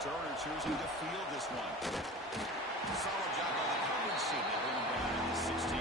Turner choosing to field this one. Solid job by the coverage team. They bring him down at the 16.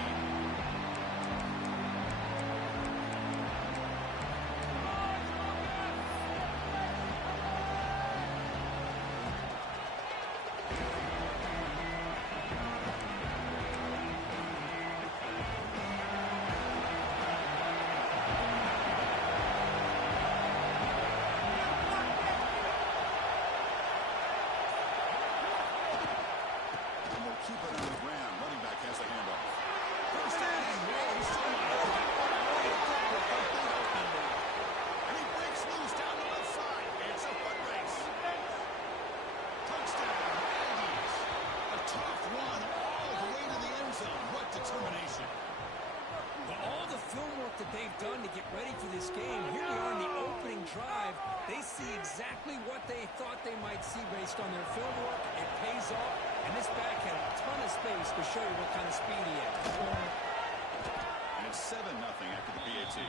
That they've done to get ready for this game. Here they are in the opening drive. They see exactly what they thought they might see based on their film work. It pays off, and this back had a ton of space to show you what kind of speed he has. And it's 7-0 after the PAT.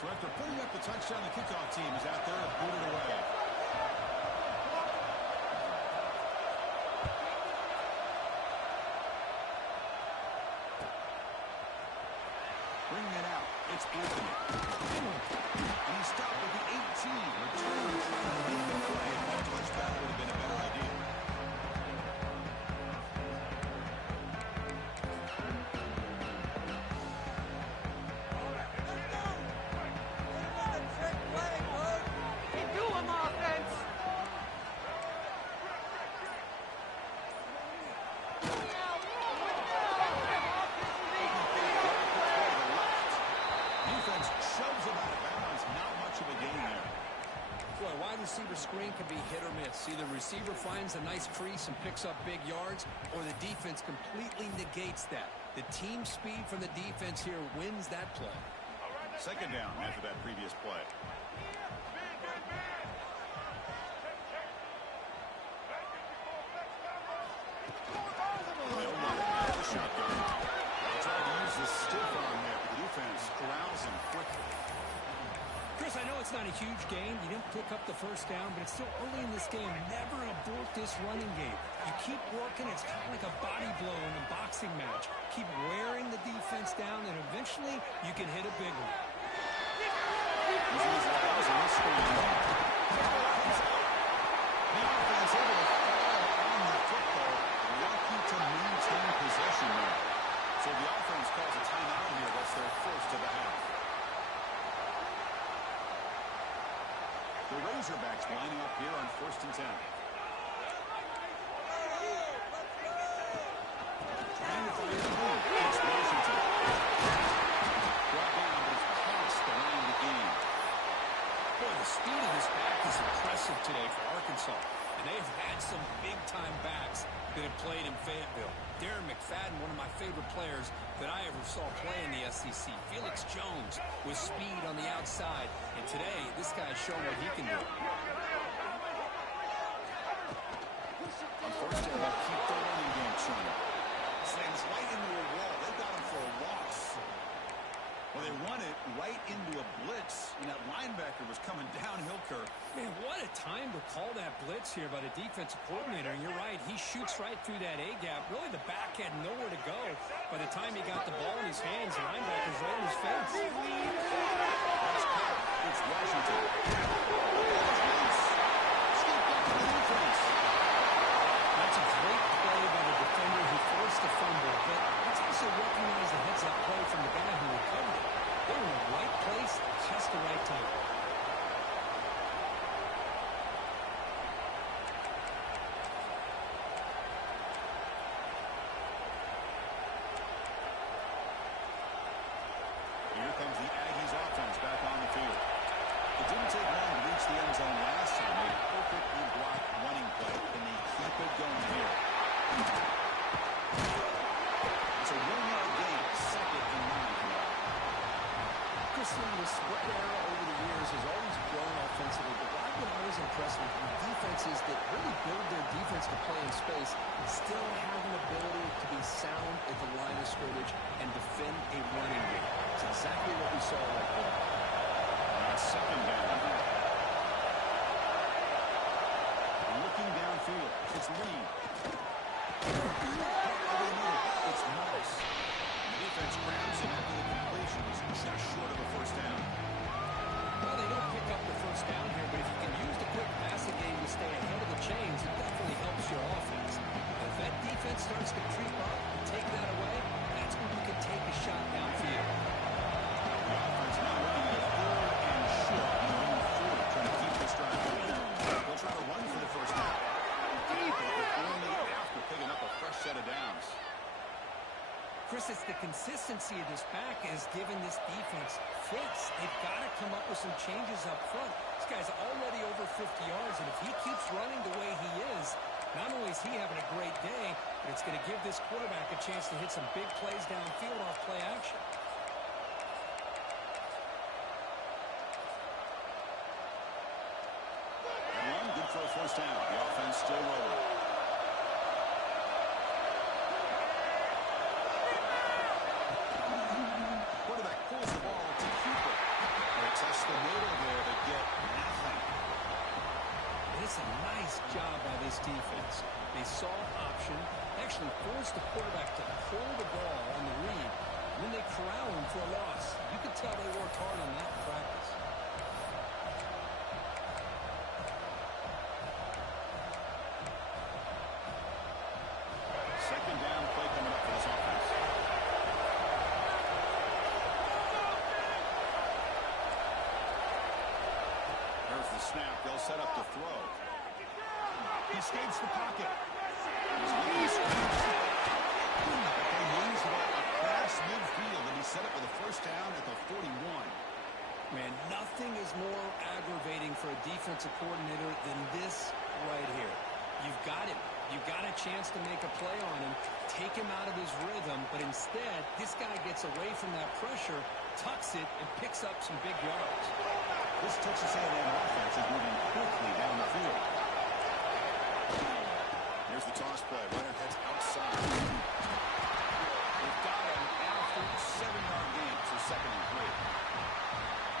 So after putting up the touchdown, the kickoff team is out there to boot it away. Bringing it out, it's Anthony. And he's stopped with the 18. Returning to try to make the play. A touchdown would have been a better idea. Receiver screen can be hit or miss. Either receiver finds a nice crease and picks up big yards, or the defense completely negates that. The team speed from the defense here wins that play. Second down after that previous play. Shotgun. Trying to use the stiff arm there, but the defense corrals him quickly. Chris, I know it's not a huge game. You didn't pick up the first down, but it's still early in this game. Never abort this running game. You keep working. It's kind of like a body blow in a boxing match. Keep wearing the defense down, and eventually you can hit a big one. The offense able to fall on the football, lucky to maintain possession there. So the offense calls a timeout here. That's their first of the half. The Razorbacks lining up here on 1st and 10. Trying to find the move. It's Washington. Brought down, but it's past the line of the game. Boy, the speed of this back is impressive today for Arkansas. And they've had some big-time backs that have played in Fayetteville. Darren McFadden, one of my favorite players that I ever saw play in the SEC. Felix Jones with speed on the outside. And today, this guy's shown what he can do. On first down, they'll keep the running game churning. Slams right into a wall. They got him for a loss. Well, they run it right into a blitz, and that linebacker was coming downhill, Kirk. Man, what a time to call that blitz here by the defensive coordinator. And you're right, he shoots right through that A-gap. Really, the back had nowhere to go. By the time he got the ball in his hands, the linebacker's right in his face. That's caught. It's Washington. That's a great play by the defender who forced the fumble, but let's also recognize the heads-up play from the guy who recovered it. They were in the right place, just the right time. Here comes the Aggies offense back on the field. It didn't take long to reach the end zone last time. A perfectly blocked running play. Can they keep it going here? It's a 1-yard gain, 2nd and 9. Christian, the spread era over the years has always grown offensively, but what I've been always impressed with defenses that really build their defense to play in space still have an ability to be sound at the line of scrimmage and defend a running game. It's exactly what we saw right there. Second down. consistency of this back has given this defense fits. They've got to come up with some changes up front. This guy's already over 50 yards, and if he keeps running the way he is, not only is he having a great day, but it's going to give this quarterback a chance to hit some big plays downfield off play action. And good for a first down. The offense still rolling. Quarterback pulls the ball to Cooper. They test the middle there to get nothing. It's a nice job by this defense. They saw option, actually forced the quarterback to pull the ball on the read, and then they corral him for a loss. You could tell they worked hard on that in practice. Second down play coming up for this offense. There's the snap. They'll set up to throw. He escapes the pocket. He's looking straight. He moves the ball across midfield, and he set up with a first down at the 41. Man, nothing is more aggravating for a defensive coordinator than this right here. You've got him. You've got a chance to make a play on him, take him out of his rhythm, but instead, this guy gets away from that pressure, tucks it, and picks up some big yards. This Texas A&M offense is moving quickly down the field. Here's the toss play. Runner heads outside. They've got him after a 7-yard gain, so 2nd and 3.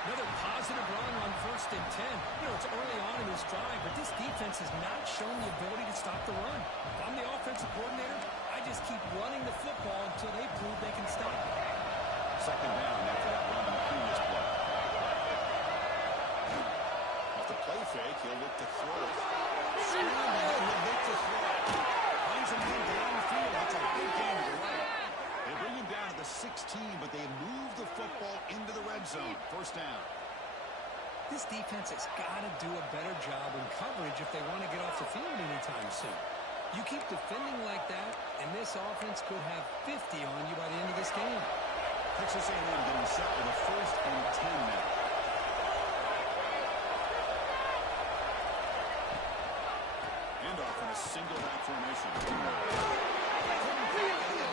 Another positive run on 1st and 10. You know, it's early on in this drive, but this defense has not shown the ability to stop the run. If I'm the offensive coordinator, I just keep running the football until they prove they can stop it. 2nd down after that run on the previous play. Off the play fake, he'll look to throw. He'll look to throw. Finds a man downfield. That's a big gain to the right. They bring him down to the 16, but they move the football into the red zone. First down. This defense has got to do a better job in coverage if they want to get off the field anytime soon. You keep defending like that, and this offense could have 50 on you by the end of this game. Texas A&M getting set with a 1st and 10 now. Handoff in a single back formation.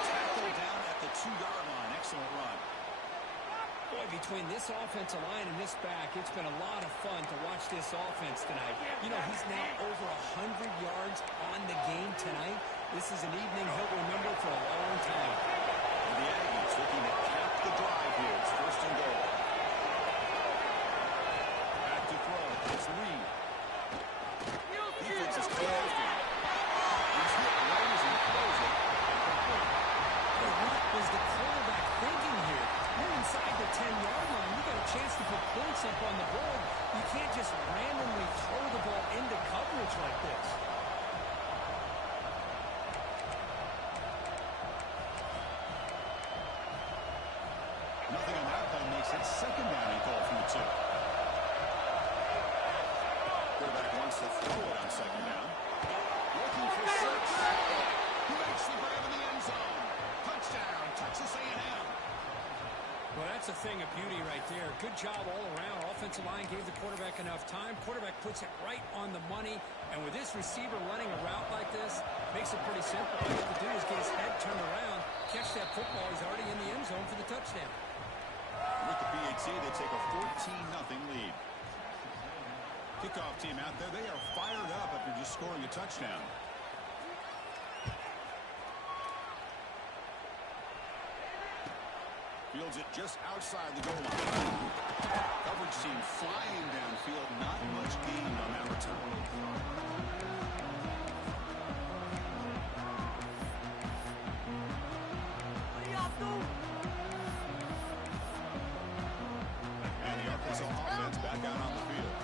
Tackle down at the 2-yard line. Excellent run. Boy, between this offensive line and this back, it's been a lot of fun to watch this offense tonight. You know, he's now over 100 yards on the game tonight. This is an evening he'll remember for a long time. And the Aggies looking to cap the drive here. It's 1st and goal. Back to throw. It's Reed. Defense is coming after him. He's hit right as he throws it. What was the quarterback thinking here? You're inside the 10-yard line. You got a chance to put points up on the board. You can't just randomly throw the ball into coverage like this. Nothing on that play makes it 2nd down and goal from the 2. Quarterback wants to throw it on 2nd down. Looking for 6. He makes the grab in the end zone. Touchdown, Texas A&M. Well, that's a thing of beauty right there. Good job all around. Offensive line gave the quarterback enough time. Quarterback puts it right on the money. And with this receiver running a route like this, makes it pretty simple. All you have to do is get his head turned around, catch that football. He's already in the end zone for the touchdown. With the PHC, they take a 14-0 lead. Kickoff team out there, they are fired up after just scoring a touchdown. Fields it just outside the goal line. Coverage team flying downfield. Not much gained on that return. And the Arkansas offense back out on the field.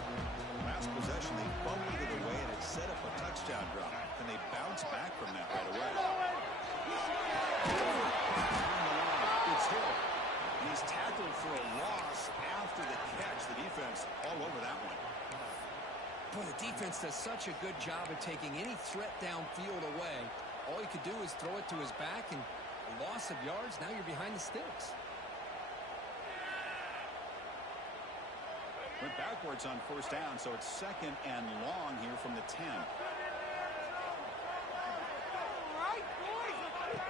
Last possession, they fumbled it away, and it set up a touchdown drive. Can they bounce back from that right away? It's Hill. He's tackled for a loss after the catch. The defense all over that one. Boy, the defense does such a good job of taking any threat downfield away. All he could do is throw it to his back, and loss of yards. Now you're behind the sticks. Went backwards on first down, so it's second and long here from the 10.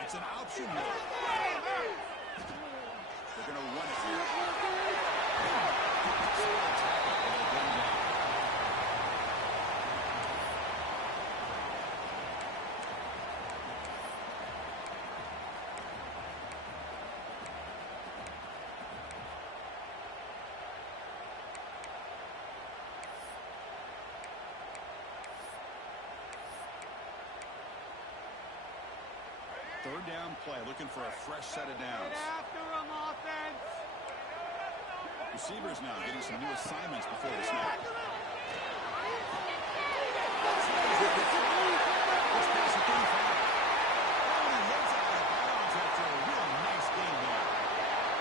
It's an option here. They're going to run it here. Third down play, looking for a fresh set of downs. Receivers now getting some new assignments before the snap.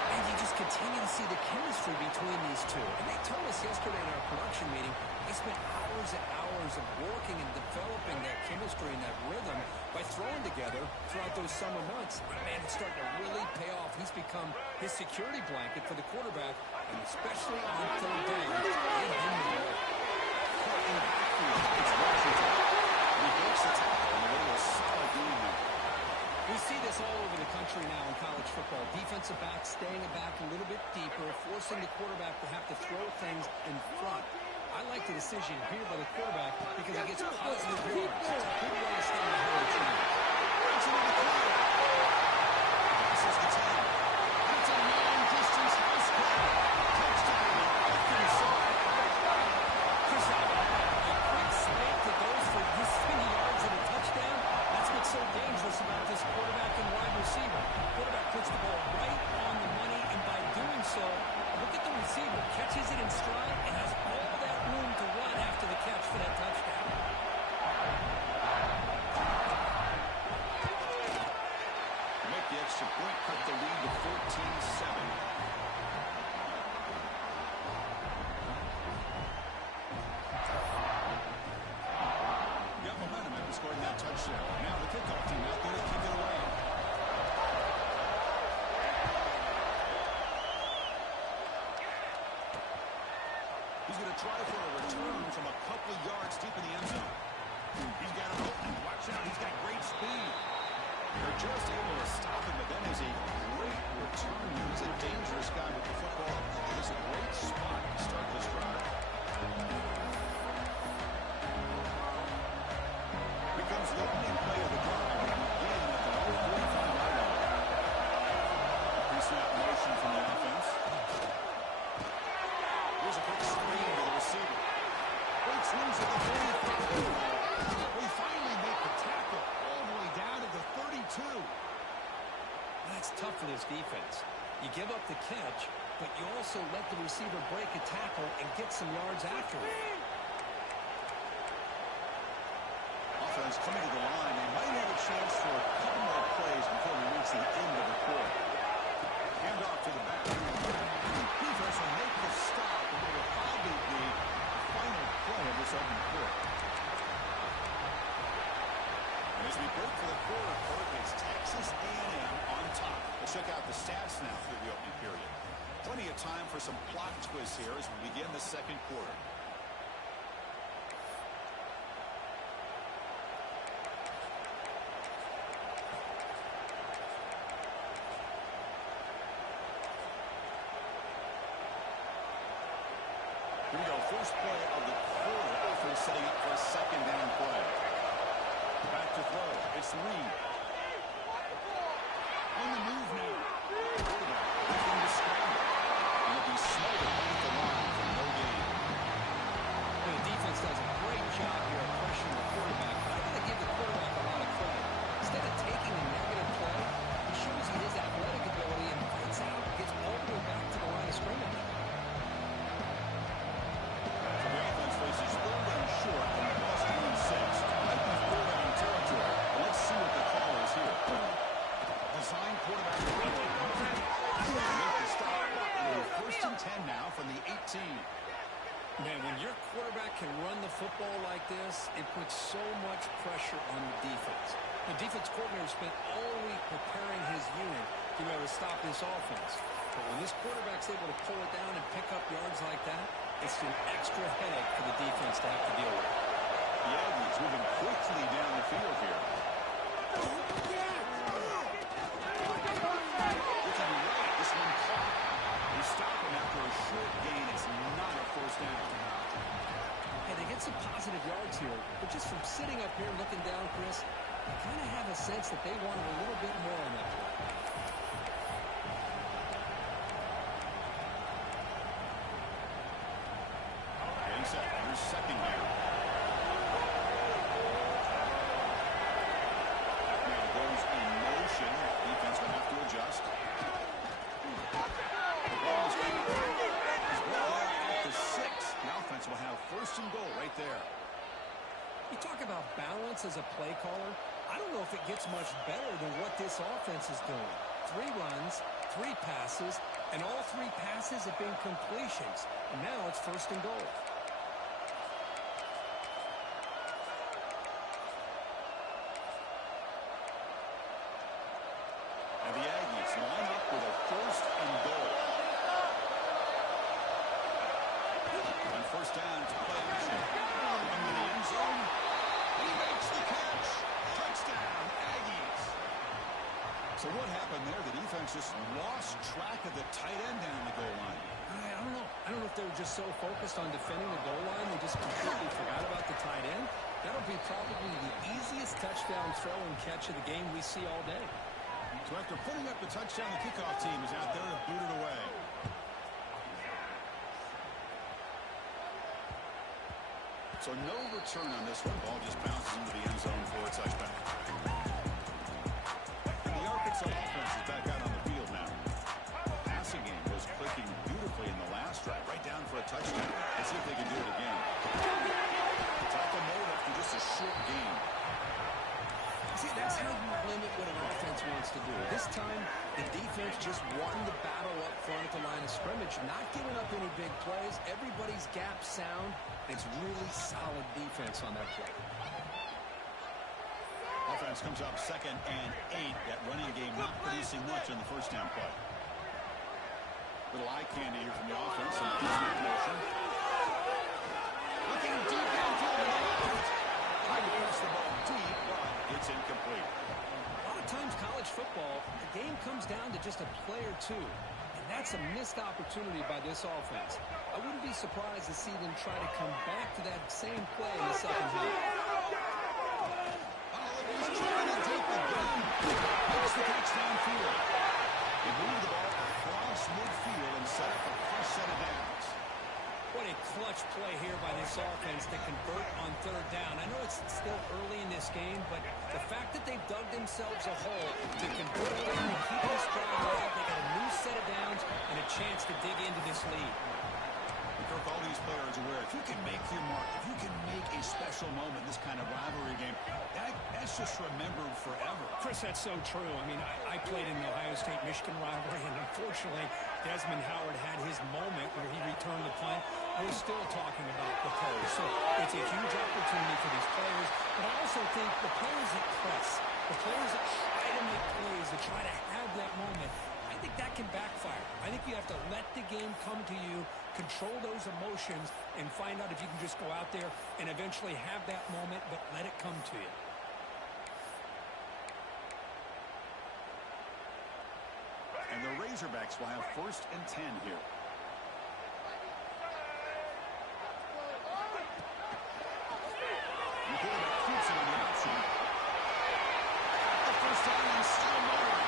And you just continue to see the chemistry between these two. And they told us yesterday in our production meeting, they spent hours and hours of working and developing that chemistry and that rhythm by throwing together throughout those summer months. And man, it's starting to really pay off. He's become his security blanket for the quarterback, and especially on third down, get him the ball. It's Washington. He breaks the tackle and a little solid game there. We see this all over the country now in college football. Defensive backs staying back a little bit deeper, forcing the quarterback to have to throw things in front. I like the decision here by the quarterback because it gets positive yards. It's a good way to stay ahead of the team. Breaks into the clear. Passes the 10. It's a long-distance house play. Touchdown. Arkansas. Chris Allen, a quick slant that goes for this many yards and a touchdown. That's what's so dangerous about this quarterback and wide receiver. Quarterback puts the ball right on the money, and by doing so, look at the receiver. Catches it in stride and has all that room to run after the catch for that touchdown. Make the extra point, cut the lead to 14-7. Got momentum after scoring that touchdown. Now the kickoff team out there to kick it away. He's going to try for a return from a couple of yards deep in the end zone. He's got an opening. Watch out. He's got great speed. They're just able to stop him, but then is a great return. He's a dangerous guy with the football. It's a great spot to start this drive. Becomes the opening play of the drive. And again at the low 45-yard line. Pre-snap motion from the offense. Here's a quick screen to the receiver. Breaks loose at the 45. We finally make the tackle all the way down to the 32. That's tough for this defense. You give up the catch, but you also let the receiver break a tackle and get some yards after it. Offense coming to the line. They might have a chance for a couple more plays before we reach the end of the quarter. Hand off to the back. Defense will make the stop, and it will probably be the final play of this opening quarter. And as we break for the quarter, it's Texas A&M on top. We'll check out the stats now through the opening period. Plenty of time for some plot twists here as we begin the second quarter. Here we go, first play of the quarter. Offense setting up for a second down play. Back to throw. It's Reed. On the move now. Quarterback looking to scramble. And it'll be smothered at the line for no gain. The defense does a great job here of pressuring the quarterback, but I got to give the quarterback a lot of credit. Instead of taking a negative play, he shows he his athletic ability and fights out, gets all the way back to the line of scrimmage. So the offense faces third and short from the must-win 6. Might be third down territory, but let's see what the call is here. Design quarterback. Make the stop. First and 10 now from the 18. Man, when your quarterback can run the football like this, it puts so much pressure on the defense. The defense coordinator spent all week preparing his unit to be able to stop this offense. But when this quarterback's able to pull it down and pick up yards like that, it's an extra headache for the defense to have to deal with. The Aggies moving quickly down the field here. Looking right, this one caught. They stop him after a short gain. It's not a first down. Hey, they get some positive yards here, but just from sitting up here looking down, Chris, I kind of have a sense that they wanted a little bit more on that play. Getting set. Here's second here. Now goes in motion. Defense will have to adjust. The ball is brought at the 6. The offense will have first and goal right there. You talk about balance as a play caller. I don't know if it gets much better than what this offense is doing. 3 runs, 3 passes, and all 3 passes have been completions. And now it's first and goal. And the Aggies line up with a first and goal. On first down, it's play action. Into the end zone. He makes the catch. Touchdown, Aggies. So what happened there? The defense just lost track of the tight end down the goal line. I don't know. I don't know if they were just so focused on defending the goal line, they just completely forgot about the tight end. That'll be probably the easiest touchdown throw and catch of the game we see all day. So after putting up the touchdown, the kickoff team is out there to boot it away. So no return on this one. Ball just bounces into the end zone for a touchback. And the Arkansas offense is back out on the field now. Passing game was clicking beautifully in the last drive, right down for a touchdown. Let's see if they can do it again. Tackle mode after just a short game. See, that's how you limit what an offense wants to do. This time, the defense just won the battle up front at the line of scrimmage, not giving up any big plays. Everybody's gap sound. It's really solid defense on that play. Offense comes up 2nd and 8. That running game not producing much on the first down play. Little eye candy here from the offense. And motion. Looking deep downfield. Trying to pass the ball deep, but it's incomplete. A lot of times college football, the game comes down to just a play or two. And that's a missed opportunity by this offense. I wouldn't be surprised to see them try to come back to that same play in the second half. He's trying to take the gun. Makes the catch downfield. They move the ball across midfield and set up a first set of downs. What a clutch play here by this offense to convert on 3rd down. I know it's still early in this game, but the fact that they've dug themselves a hole to convert it and keep this drive alive, they got a new set of downs and a chance to dig into this lead. Kirk, all these players aware, if you can make your mark, if you can make a special moment in this kind of rivalry game, that's just remembered forever. Chris, that's so true. I mean, I played in the Ohio State-Michigan rivalry, and unfortunately, Desmond Howard had his moment where he returned the punt. We're still talking about the players. So it's a huge opportunity for these players, but I also think the players that press, the players that try to make plays, that try to have that moment, I think that can backfire. I think you have to let the game come to you, control those emotions, and find out if you can just go out there and eventually have that moment, but let it come to you. And the Razorbacks will have 1st and 10 here. The quarterback keeps it on the option. The first down and still motoring.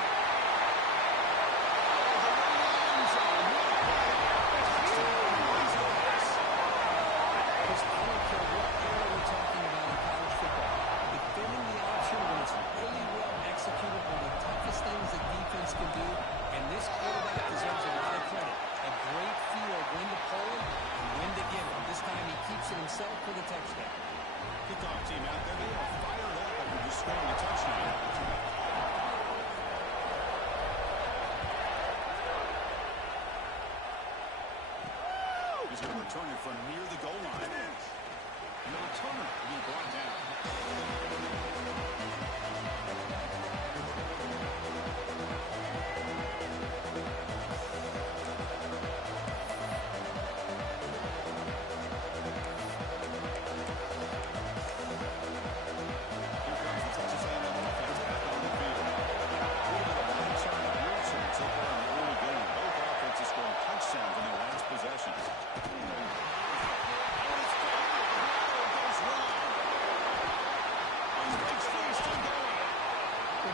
Himself for the touchdown. Kickoff team out there. They are fired up after just scoring a touchdown. he's going to return it from near the goal line. And the returner will be brought down.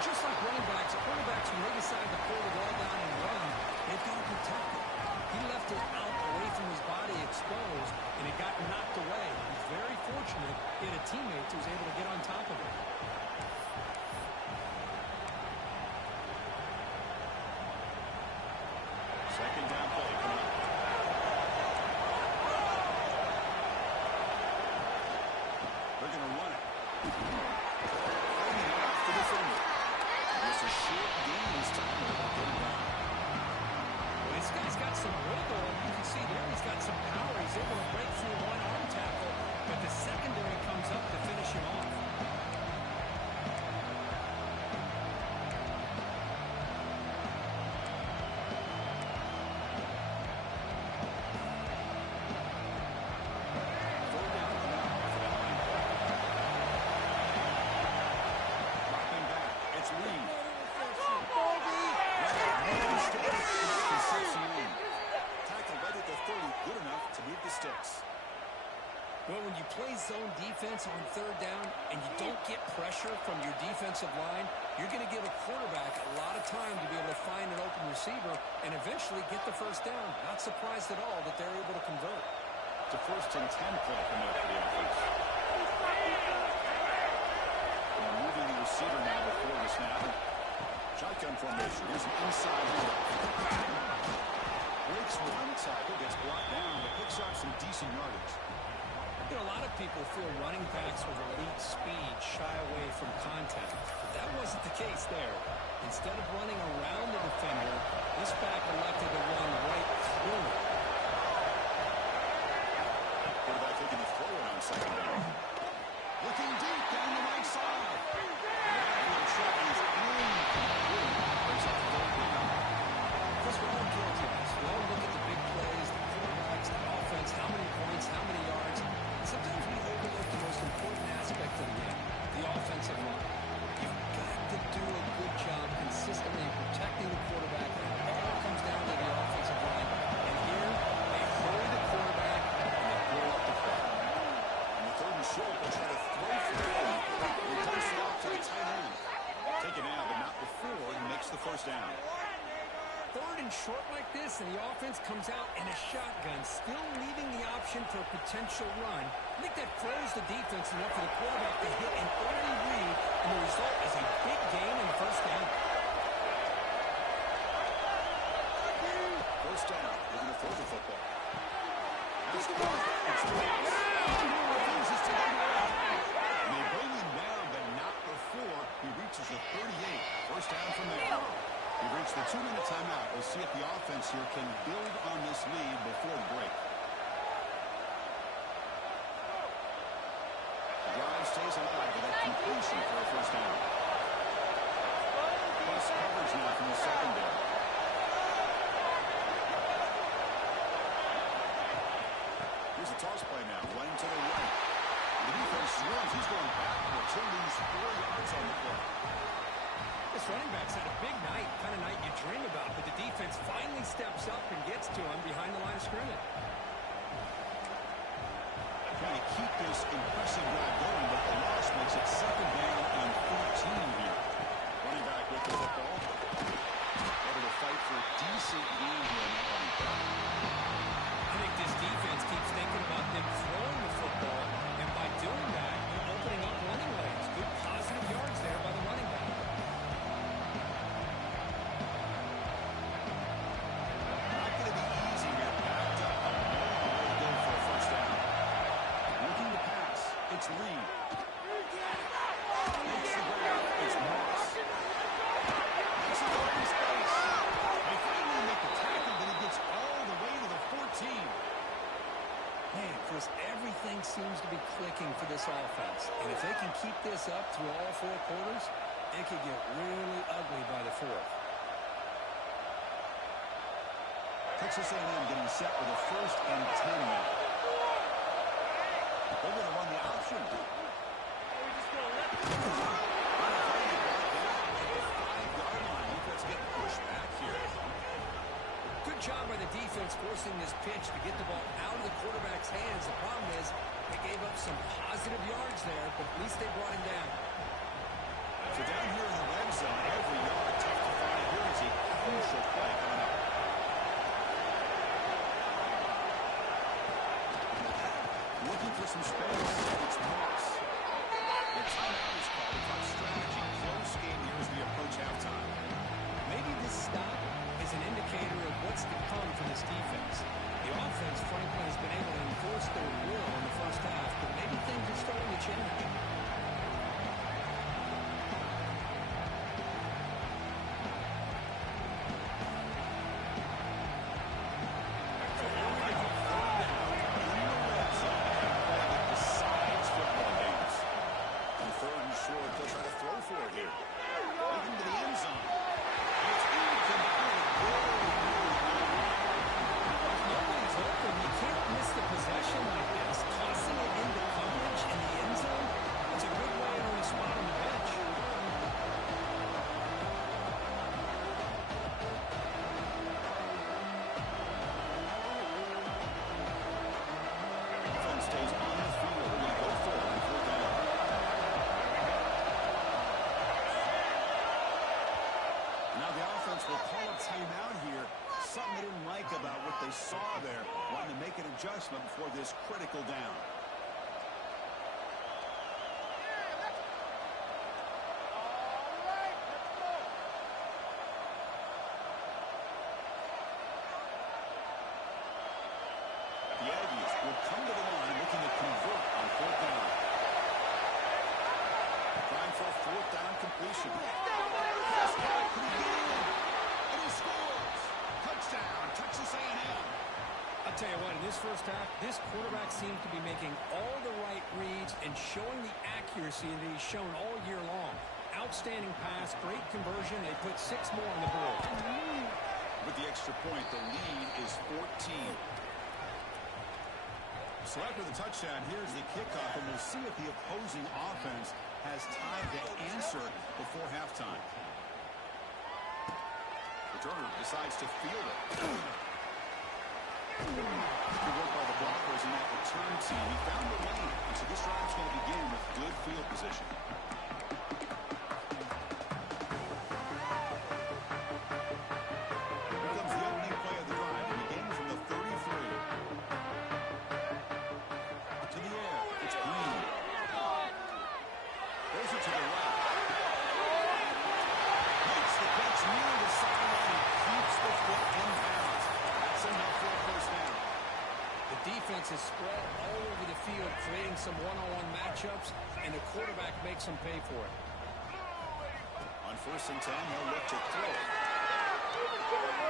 Just like running backs, quarterbacks, when they decide to pull the ball down and run, they've got to protect it. He left it out away from his body exposed, and it got knocked away. He's very fortunate he had a teammate who was able to get on top of it. Second down play coming up. They're going to run it. Finding it off the defender. It's a short gain this time. Well, this guy's got some wiggle, and you can see there he's got some power. He's able to break through one arm tackle, but the secondary comes up to finish him off. Well, when you play zone defense on third down and you don't get pressure from your defensive line, you're going to give a quarterback a lot of time to be able to find an open receiver and eventually get the first down. Not surprised at all that they're able to convert. It's a 1st and 10 play coming up for the offense. And moving the receiver now before the snap. Shotgun formation. Here's an inside hitter. Breaks one tackle, gets blocked down, but picks up some decent yardage. You know, a lot of people feel running backs with elite speed shy away from contact. But that wasn't the case there. Instead of running around the defender, this back elected to run right through it. Quarterback taking the throw on second down. Looking deep down the right side. The shot is in. Breaks off the third down. Because we're all guilty of this. We all look at the big plays, the quarterbacks, the offense, how many points, how many yards. Sometimes we overlook the most important aspect of the game, the offensive line. You've got to do a good job consistently protecting the quarterback. It all comes down to the offensive line. And here, they hurry the quarterback and they blow up the play. And the 3rd and short, they'll try to throw for the ball. He dumps it off to the tight end. Taken out, but not before he makes the first down. 3rd and short like this, and the offense comes out in a shotgun, still leaving the option for a potential run. I think that throws the defense enough for the quarterback to hit an early read, and the result is a big gain in the first down. First down. They're going to throw the football. That's the ball. It's refuses to go down. And they bring him down, but not before he reaches the 38. First down from there. We've reached the 2-minute timeout. We'll see if the offense here can build on this lead before the break. The drive stays alive with that completion for a first down. Plus coverage now from the secondary. Here's a toss play now, running to the right. The defense runs. He's going backward. He'll lose 4 yards on the play. This running back's had a big night, kind of night you dream about, but the defense finally steps up and gets to him behind the line of scrimmage. Trying to keep this impressive drive going, but the loss makes it 2nd down and 14 here. Running back with the football. Able to fight for a decent gain here in that running back. I think this defense keeps thinking about them throwing the football, and by doing that, you're opening up running lanes. Good positive yards there by the running back. It's Reed. Makes the grab. It's Moss. Makes it open space. They finally make the tackle, but he gets all the way to the 14. Man, Chris, everything seems to be clicking for this offense. And if they can keep this up through all 4 quarters, it could get really ugly by the 4th. Texas A&M getting set with a 1st and 10 now. They're going to run the option. Good job by the defense forcing this pitch to get the ball out of the quarterback's hands. The problem is they gave up some positive yards there, but at least they brought him down. So down here in the red zone, every yard tough to find. Here is a crucial play coming up. Looking for some space. It's Moss. The timeout is called. Tough strategy. Close game here as we approach halftime. Maybe this stop is an indicator of what's to come for this defense. The offense, frankly, has been able to enforce their will in the first half, but maybe things are starting to change. Will call a timeout here. Something they didn't like about what they saw there. Wanting to make an adjustment before this critical down. The Aggies will come to the line looking to convert on 4th down. Trying for a 4th down completion. Touchdown, Texas A&M. I'll tell you what, in this first half, this quarterback seems to be making all the right reads and showing the accuracy that he's shown all year long. Outstanding pass, great conversion. They put 6 more on the board. With the extra point, the lead is 14. So after the touchdown, here's the kickoff, and we'll see if the opposing offense has time to answer before halftime. Turner decides to field it. Good work by the blockers in that return team. He found the lane, and so this drive's going to begin with good field position. Here comes the opening play of the drive, and the game from the 33. To the air, it's Green. Throws it to the right. Makes the catch near the sideline. Keeps the foot in bounds. That's enough for a 1st down. The defense is spread all over the field, creating some one-on-one matchups, and the quarterback makes them pay for it. On 1st and 10, he'll look to throw it.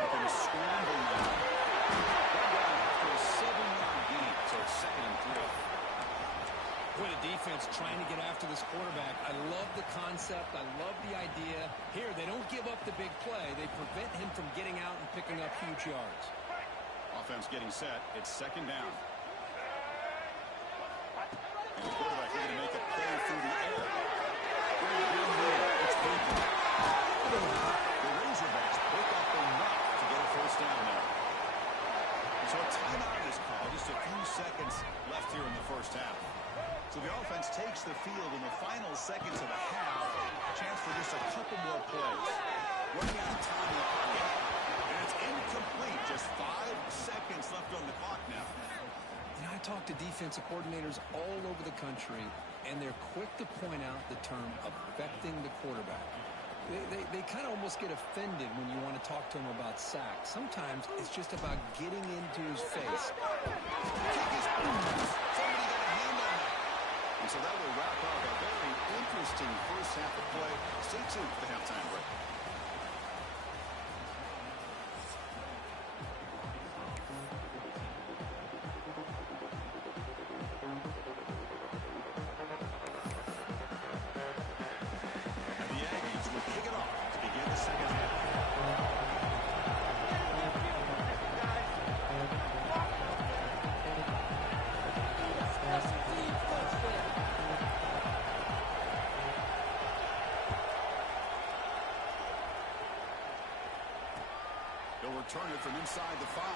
Looking to scramble now. For a 7-yard gain, so it's 2nd and 3. What a defense trying to get after this quarterback. I love the concept. I love the idea. Here, they don't give up the big play. They prevent him from getting out and picking up huge yards. Offense getting set. It's 2nd down. And the quarterback going to make a play through the air. It's broken. The Razorbacks pick up enough to get a 1st down there. So a timeout is called. Just a few seconds left here in the first half. So the offense takes the field in the final seconds of the half. Chance for just a couple more plays. Running out of time in the pocket. And it's incomplete. Just 5 seconds left on the clock now. You know, I talk to defensive coordinators all over the country, and they're quick to point out the term affecting the quarterback. They kind of almost get offended when you want to talk to them about sacks. Sometimes it's just about getting into his face. And so that will wrap up a very interesting first half of play. Stay tuned for the halftime break. return it from inside the 5.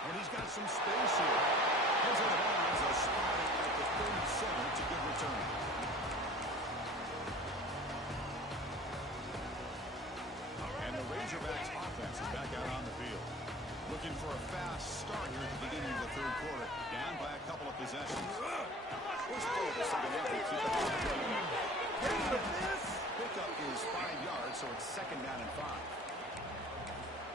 And he's got some space here. Here's out of bounds, a spot at the 37. It's a good return. And the Razorbacks offense is back out on the field. Looking for a fast start here at the beginning of the third quarter. Down by a couple of possessions. First play of the second half, they keep it on the ground. Pickup is 5 yards, so it's second down and 5.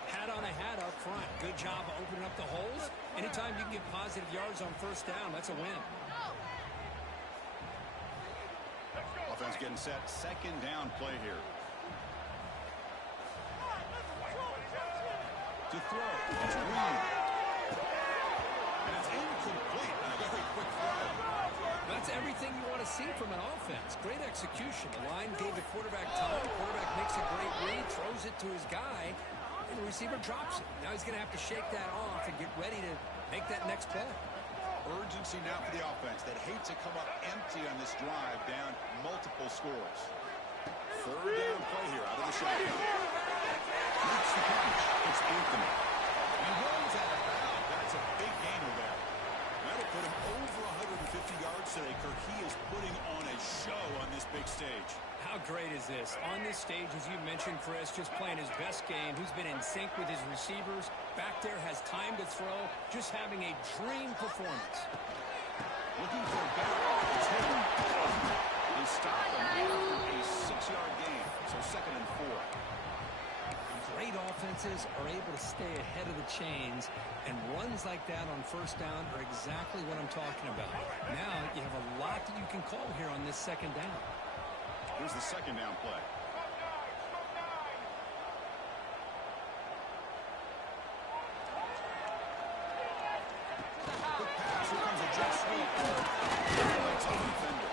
Hat on a hat up front. Good job of opening up the holes. Anytime you can get positive yards on first down, that's a win. Offense getting set. Second down play here. To throw. It's Reed. And it's incomplete. And a very quick throw. That's everything you want to see from an offense. Great execution. The line gave the quarterback time. Quarterback makes a great read, throws it to his guy, and the receiver drops it. Now he's going to have to shake that off and get ready to make that next play. Urgency now for the offense that hate to come up empty on this drive, down multiple scores. Third down play here out of the shotgun. Makes the punch. It's Anthony. He runs out of bounds. That's a big gainer there. That'll put him over 150 yards today. Kirk, he is putting on a show on this big stage. How great is this? On this stage, as you mentioned, Chris, just playing his best game. He's been in sync with his receivers. Back there, has time to throw. Just having a dream performance. Looking for a back. It's him. They stop him after a 6-yard gain. So second and 4. Great offenses are able to stay ahead of the chains, and runs like that on first down are exactly what I'm talking about. Now you have a lot that you can call here on this second down. Here's the second down play. Quick pass. Here comes a jet sweep. Tough defender.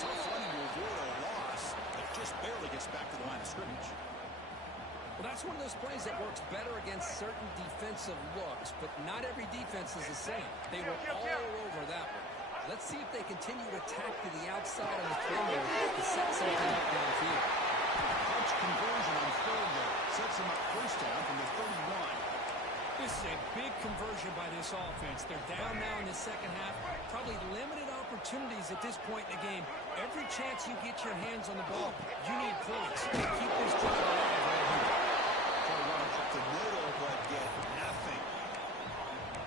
Tough running to avoid a loss that just barely gets back to the line of scrimmage. Well, that's one of those plays that works better against certain defensive looks, but not every defense is the same. They were all over that one. Let's see if they continue to attack to the outside of the perimeter to set something up downfield. Punch conversion on third down. Sets them up first down from the 31. This is a big conversion by this offense. They're down now in the second half. Probably limited opportunities at this point in the game. Every chance you get your hands on the ball, you need points. Keep this drive alive right here. Up the middle, but get nothing.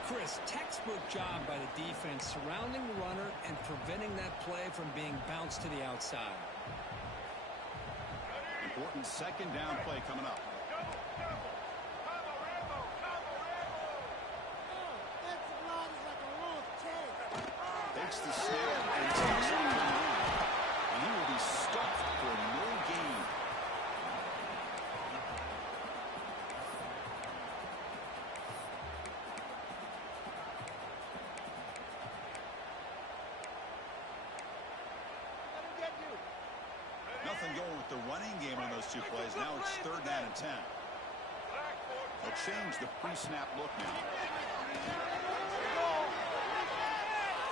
Chris, textbook job by the defense surrounding the runner and preventing that play from being bounced to the outside. Important second down play coming up. Takes the snap and takes it and he will be stuffed for no gain. Nothing going with the running game on those two plays. Now it's third down and 10. They'll change the pre-snap look now.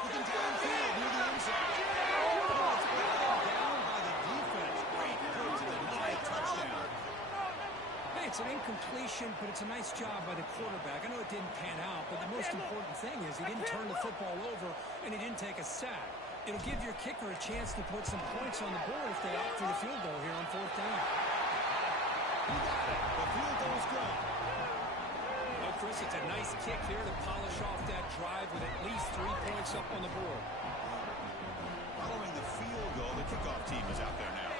Looking downfield near the end zone. Oh, it's down by the defense. Great throw to the night. Touchdown. Hey, it's an incompletion, but it's a nice job by the quarterback. I know it didn't pan out, but the most important thing is he didn't turn the football over and he didn't take a sack. It'll give your kicker a chance to put some points on the board if they opt for the field goal here on fourth down. You got it. The field goal's good. Well, Chris, it's a nice kick here to polish off that drive with at least 3 points up on the board. Following the field goal, the kickoff team is out there now.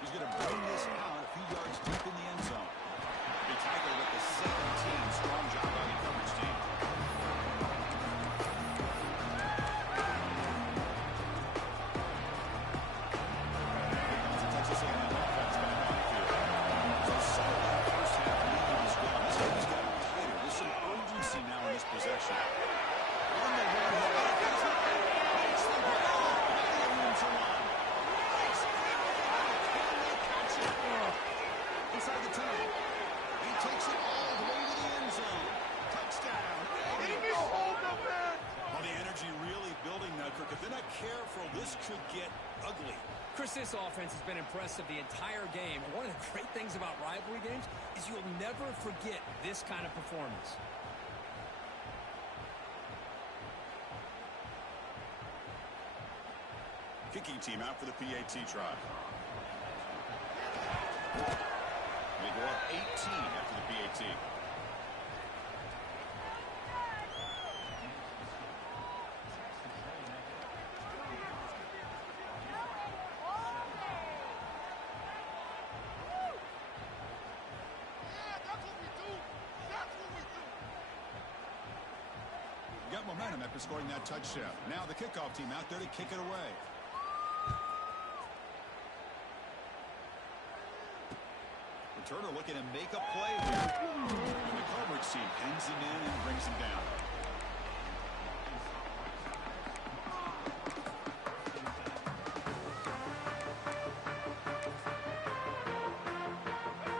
He's going to bring this out a few yards deep in the end zone. The Tiger with the 17. Strong job by the coverage team. Texas A&M offense back on the field. So solid first half lead is gone. This game's gotten tighter. There's some urgency now in this possession. On the run, makes the grab. Now room to run. Inside the 10. He takes it all the way to the end zone. Touchdown, ugly. Chris, this offense has been impressive the entire game. And one of the great things about rivalry games is you'll never forget this kind of performance. Kicking team out for the PAT try. They go up 18 after the PAT. Got momentum after scoring that touchdown. Now the kickoff team out there to kick it away. Returner looking to make a play here. And the coverage team pins him in and brings him down.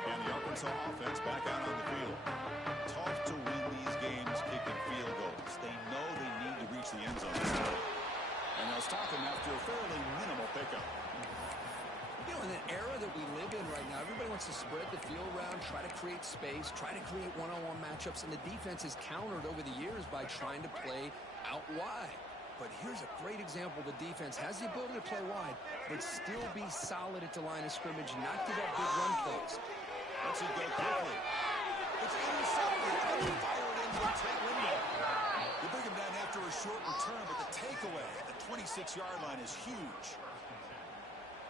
And the Arkansas offense back out on the field. Tough to win these games kicking field goals. They know they need to reach the end zone this time. And they'll stop him after a fairly minimal pickup. You know, in an era that we live in right now, everybody wants to spread the field around, try to create space, try to create one-on-one matchups, and the defense is countered over the years by trying to play out wide. But here's a great example. The defense has the ability to play wide, but still be solid at the line of scrimmage, not give up big run plays. Let's see go quickly. It's intercepted. And they fire it into a tight window. They bring him down after a short return, but the takeaway at the 26-yard line is huge.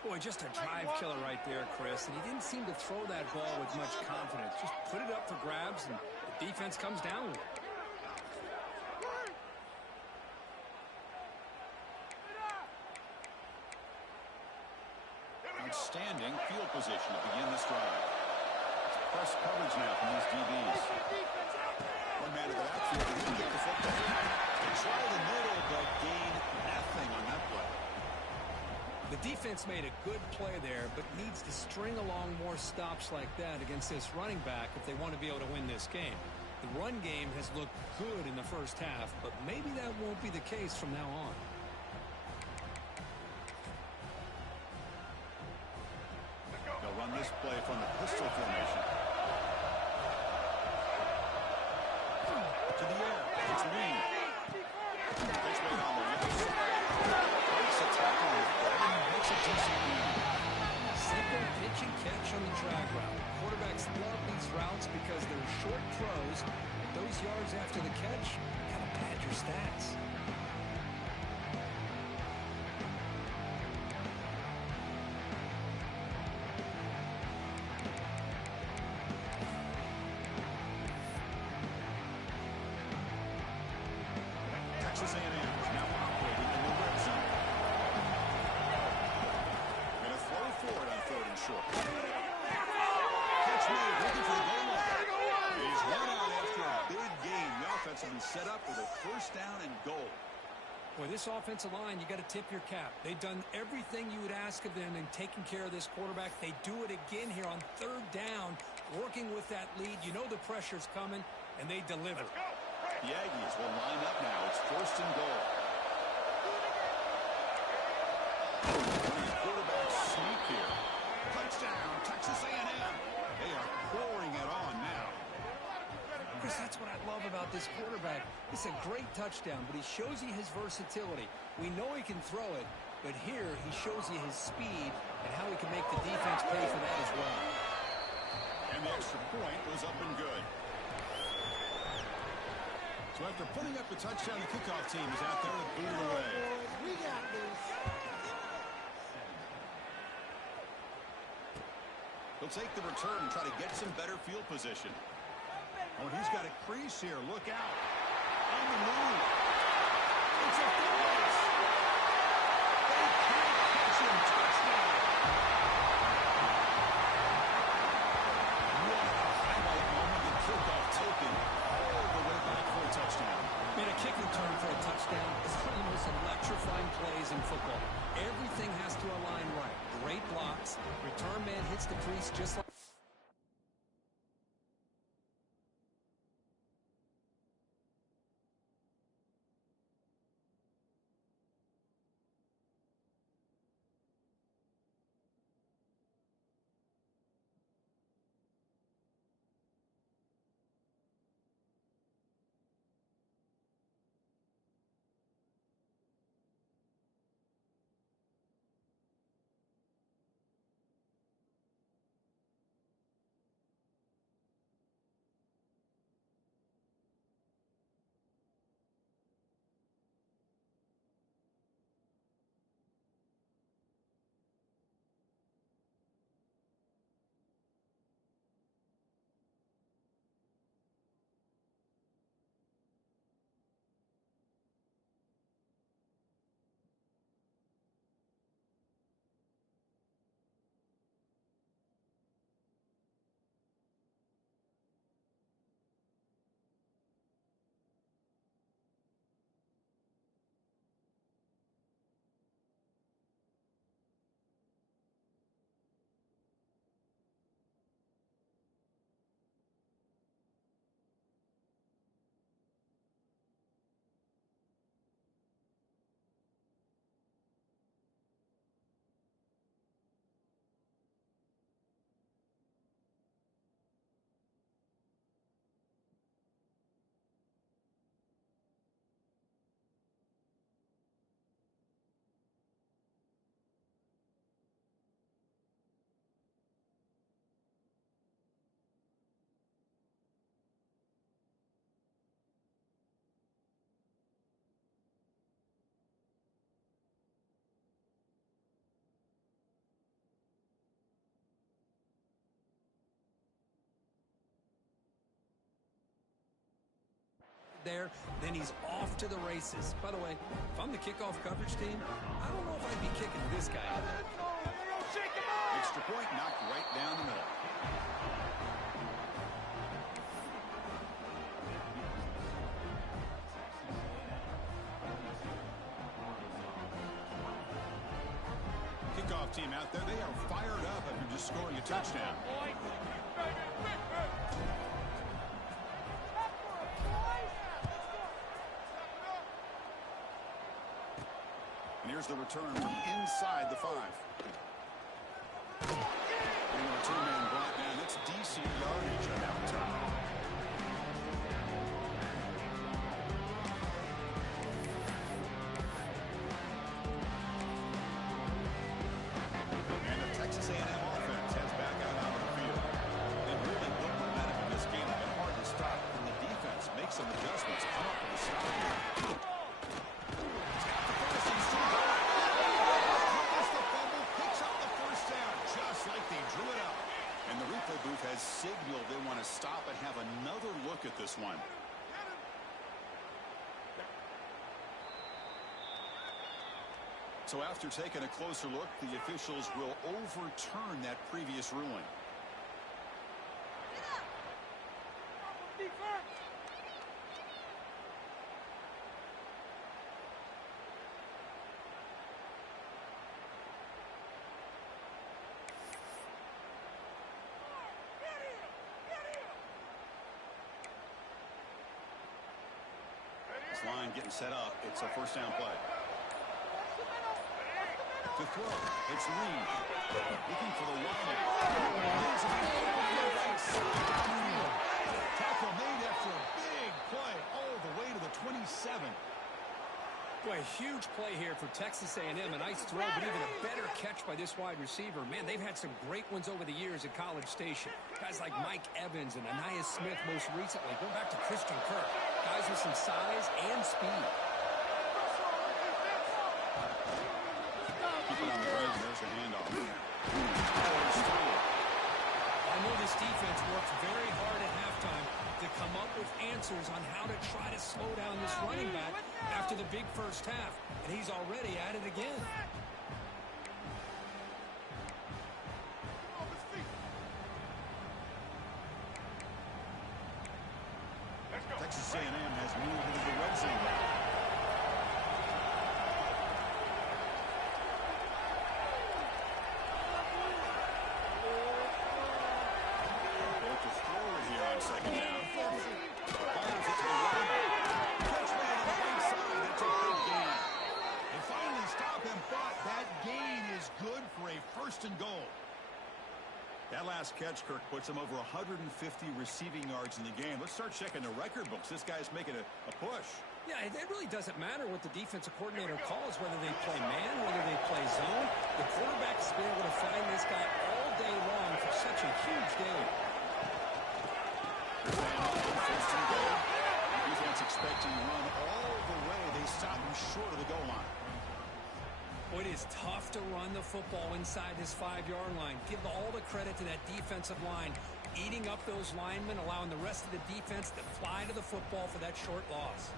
Boy, just a drive killer right there, Chris. And he didn't seem to throw that ball with much confidence. Just put it up for grabs, and the defense comes down with it. Outstanding field position to begin this drive. It's press coverage now from these DBs. One man to the backfield to get the football. They try the middle, but gain nothing on that play. The defense made a good play there, but needs to string along more stops like that against this running back if they want to be able to win this game. The run game has looked good in the first half, but maybe that won't be the case from now on. They'll run this play from the pistol formation. To the air. It's Lee. Pitch made on the left side. Breaks a tackle on the play. Makes a decent move. Simple pitch and catch on the drag route. Quarterbacks love these routes because they're short throws. But those yards after the catch kind of pad your stats. Texas A&M is now operating in the red zone. Going to throw forward on 3rd and short. Catch made, looking for the goal line. He's run out after a big gain. The offense has been set up with a first down and goal. Boy, this offensive line, you got to tip your cap. They've done everything you would ask of them in taking care of this quarterback. They do it again here on 3rd down, working with that lead. You know the pressure's coming, and they deliver. The Aggies will line up now. It's 1st and goal. Quarterback sneak here. Touchdown, Texas A&M. They are pouring it on now. Chris, that's what I love about this quarterback. It's a great touchdown, but he shows you his versatility. We know he can throw it, but here he shows you his speed and how he can make the defense pay for that as well. And the extra point was up and good. So after putting up the touchdown, the kickoff team is out there to boot it away. We got this. He'll take the return and try to get some better field position. Oh, and he's got a crease here. Look out. On the move. It's a force. They can't catch him. Touchdown. What a highlight moment. The kickoff taken all the way back for a touchdown. Man, a kick return for a touchdown is one of the most electrifying plays in football. Everything has to align right. Great blocks. Return man hits the crease just like there, then he's off to the races. By the way, if I'm the kickoff coverage team, I don't know if I'd be kicking this guy. Extra point knocked right down the middle. Kickoff team out there, they are fired up after just scoring a touchdown. And here's the return from inside the 5. And the return man brought down. That's decent yardage on that return. And the Texas A&M offense heads back out onto the field. They really built momentum in this game. It's been hard to stop. And the defense makes some adjustments. Come up with a stop here. And the replay booth has signaled they want to stop and have another look at this one. So after taking a closer look, the officials will overturn that previous ruling. Line getting set up. It's a first down play. To throw, it's Reed. Looking for the wide. Tackle made after a big play all the way to the 27. Boy, a huge play here for Texas A&M. A nice throw, but even a better catch by this wide receiver. Man, they've had some great ones over the years at College Station. Guys like Mike Evans and Anais Smith most recently. Going back to Christian Kirk. Guys with some size and speed. Keep it on the ground. There's the handoff. I know this defense worked very hard at halftime to come up with answers on how to try to slow down this running back after the big first half. And he's already at it again. Texas A&M has moved into the red zone now. Both to throw it here on second down. Fires it to the right. Catch man on the right side. That's a big gain. They finally stop him, but that gain is good for a first and goal. That last catch, Kirk, puts him over 150 receiving yards in the game. Let's start checking the record books. This guy's making a push. Yeah, it really doesn't matter what the defensive coordinator calls, whether they play man, whether they play zone. The quarterback's been able to find this guy all day long for such a huge game. First and goal. The defense expecting to run all the way. They stop him short of the goal line. It is tough to run the football inside this 5-yard line. Give all the credit to that defensive line, eating up those linemen, allowing the rest of the defense to fly to the football for that short loss.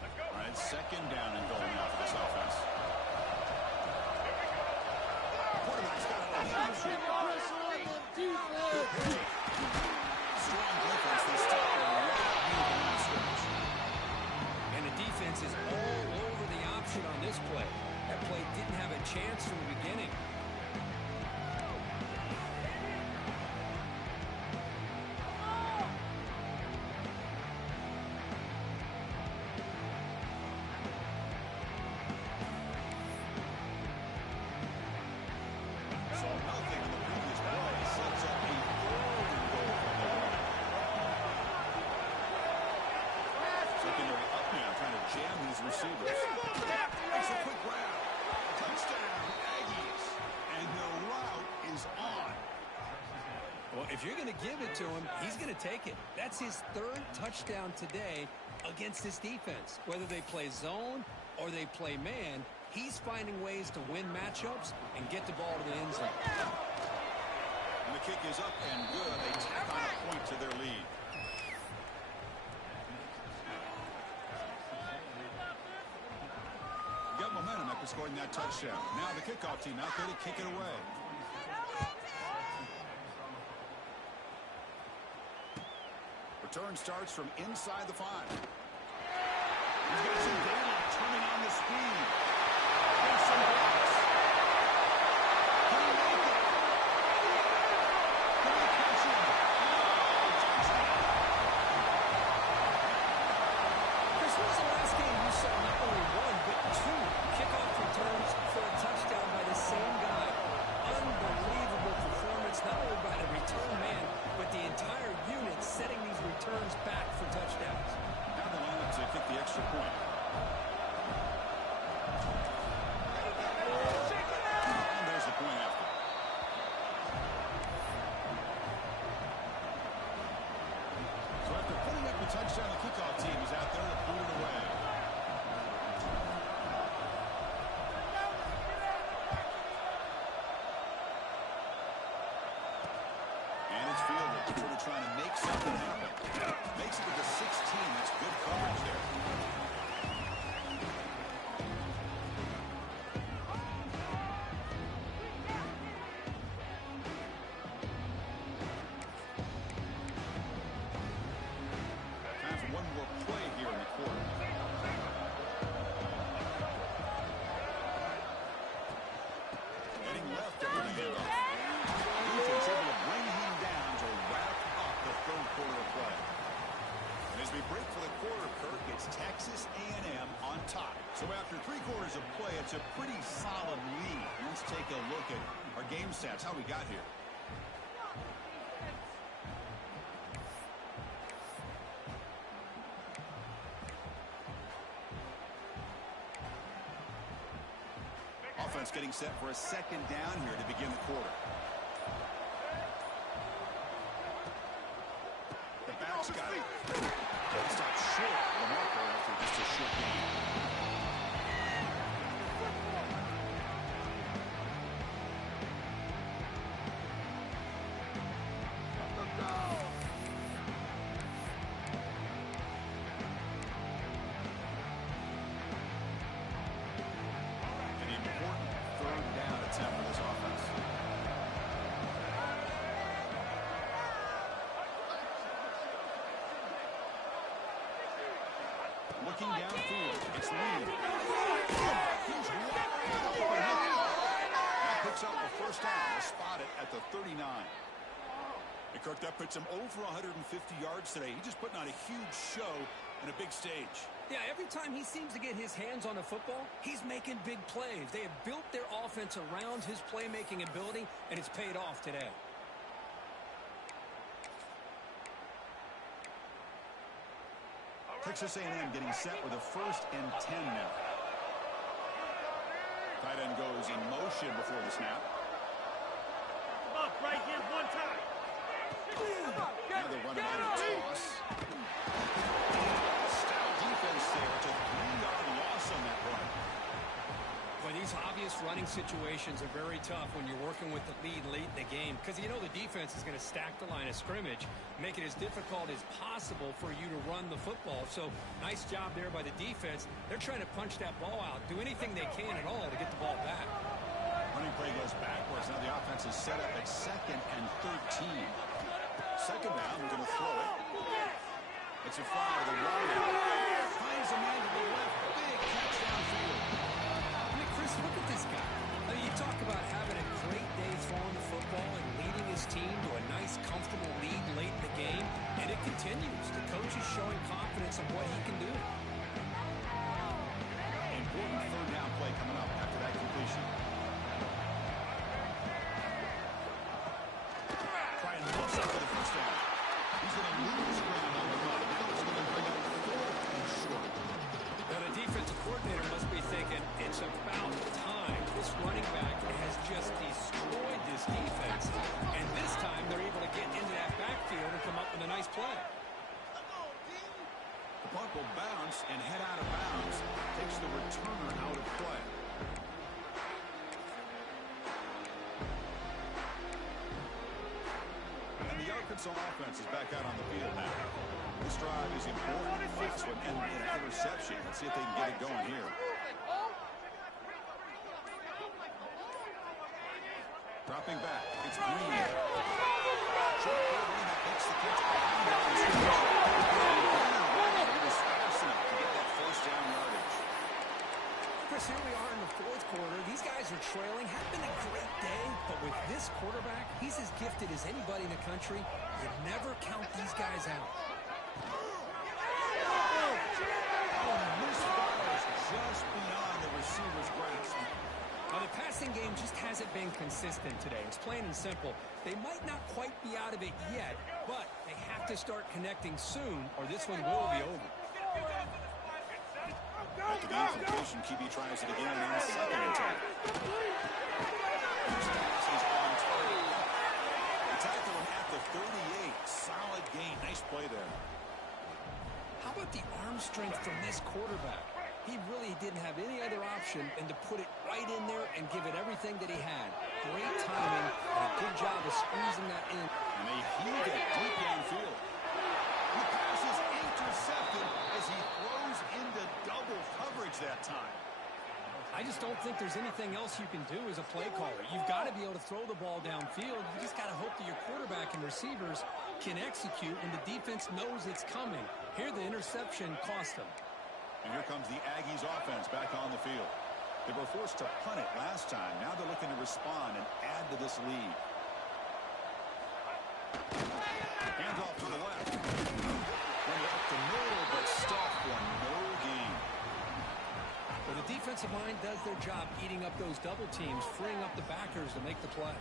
All right, second down and goal now for this offense. Quarterback's got it. Strong defense. They stop him right near the line scrimmage. And the defense is all over the option on this play. That play didn't have a chance from the beginning. So nothing in the previous play sets up a third and goal from the line. Secondary up now, trying to jam these receivers. Makes a quick grab. Touchdown, Aggies. And the route is on. Well, if you're going to give it to him, he's going to take it. That's his third touchdown today against this defense. Whether they play zone or they play man, he's finding ways to win matchups and get the ball to the end zone. And the kick is up and good. They tack on a point to their lead. scoring that touchdown. Now the kickoff team out there to kick it away. Return starts from inside the 5. He's got some daylight turning on the speed. Makes some blocks. Can he make it? Can he catch him? Chris, when was the last game you saw not only one, but 2 kickoff returns for a touchdown by the same guy? Unbelievable performance, not only by the return man, but the entire unit setting these returns back for touchdowns. Now the line to kick the extra point. And there's the point after. So after putting up the touchdown, the kickoff team is out there to put it away. And it's fielded. Sort of trying to make something happen. Makes it to the 16. That's good coverage there. Time for one more play here in the quarter. Heading left over the handoff. Defense able to bring him down to wrap up the third quarter of play. And as we break for the quarter, Kirk, it's Texas A&M on top. So after 3 quarters of play, it's a pretty solid lead. Let's take a look at our game stats, how we got here. Offense getting set for a second down here to begin the quarter. The back's got it. Stops short of the marker after just a short gain. An important third down attempt for this offense. Looking downfield, it's Lee. He's wide open. That picks up the first down. They'll spot it at the 39. Hey, Kirk, that puts him over 150 yards today. He's just putting on a huge show on a big stage. Yeah, every time he seems to get his hands on the football, he's making big plays. They have built their offense around his playmaking ability, and it's paid off today. Texas A&M getting set with a 1st and 10 now. Tight end goes in motion before the snap. Up right here, one time. Now they're running on a toss. Stout defense there. It's a 3-yard loss on that run. Well, these obvious running situations are very tough when you're working with the lead late in the game because you know the defense is going to stack the line of scrimmage, make it as difficult as possible for you to run the football. So nice job there by the defense. They're trying to punch that ball out, do anything they can at all to get the ball back. Running play goes backwards. Now the offense is set up at 2nd and 13. Second down, we're going to throw it. It's a fire to the right. Finds a man to the left. Big catch downfield. I mean, Chris, look at this guy. I mean, you talk about having a great day throwing the football and leading his team to a nice, comfortable lead late in the game, and it continues. The coach is showing confidence of what he can do. Important third down play coming up after that completion. Trying to move up for the first down. He's going to lose ground on the run. Now it's going to bring up 4th and short. Now, the defensive coordinator must be thinking, it's about time. This running back has just destroyed this defense. And this time, they're able to get into that backfield and come up with a nice play. The punt will bounce and head out of bounds. Takes the returner out of play. And the Arkansas offense is back out on the field now. This drive is important. Last one ended in an interception. Let's see if they can get it going here. Dropping back. It's Green. Short running that makes the catch behind it. He was fast enough to get that first down yardage. Chris, here we are in the fourth quarter. These guys are trailing. Had been a great day, but with this quarterback, he's as gifted as anybody in the country. You never count these guys out. Just beyond the receiver's grasp. Now, the passing game just hasn't been consistent today. It's plain and simple. They might not quite be out of it yet, but they have to start connecting soon, or this one will be over. At the game completion, QB tries it again on second and 10. His pass is on target. They tackle him at the 38. Solid gain. Nice play there. How about the arm strength from this quarterback? He really didn't have any other option than to put it right in there and give it everything that he had. Great timing and a good job of squeezing that in. And they heave it deep downfield. The pass is intercepted as he throws into double coverage that time. I just don't think there's anything else you can do as a play caller. You've got to be able to throw the ball downfield. You just got to hope that your quarterback and receivers can execute when the defense knows it's coming. Here, the interception cost them. And here comes the Aggies offense back on the field. They were forced to punt it last time. Now they're looking to respond and add to this lead. Hands off to the left. Bring it up the middle, but stuffed for no gain. Well, the defensive line does their job eating up those double teams, freeing up the backers to make the play.